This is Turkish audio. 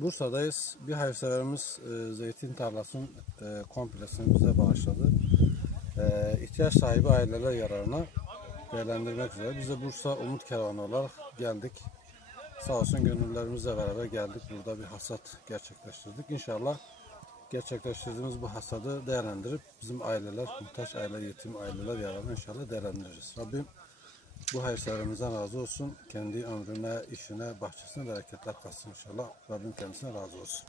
Bursa'dayız. Bir hayırseverimiz zeytin tarlasının komplesini bize bağışladı. İhtiyaç sahibi aileler yararına değerlendirmek üzere. Biz de Bursa Umut Kervanı olarak geldik. Sağ olsun gönüllerimizle beraber geldik. Burada bir hasat gerçekleştirdik. İnşallah gerçekleştirdiğimiz bu hasadı değerlendirip bizim aileler, muhtaç aileler, yetim aileler yararına inşallah değerlendiririz. Rabbim bu hayırseverimizden razı olsun. Kendi ömrüne, işine, bahçesine bereketler katsın inşallah. Rabbim kendisine razı olsun.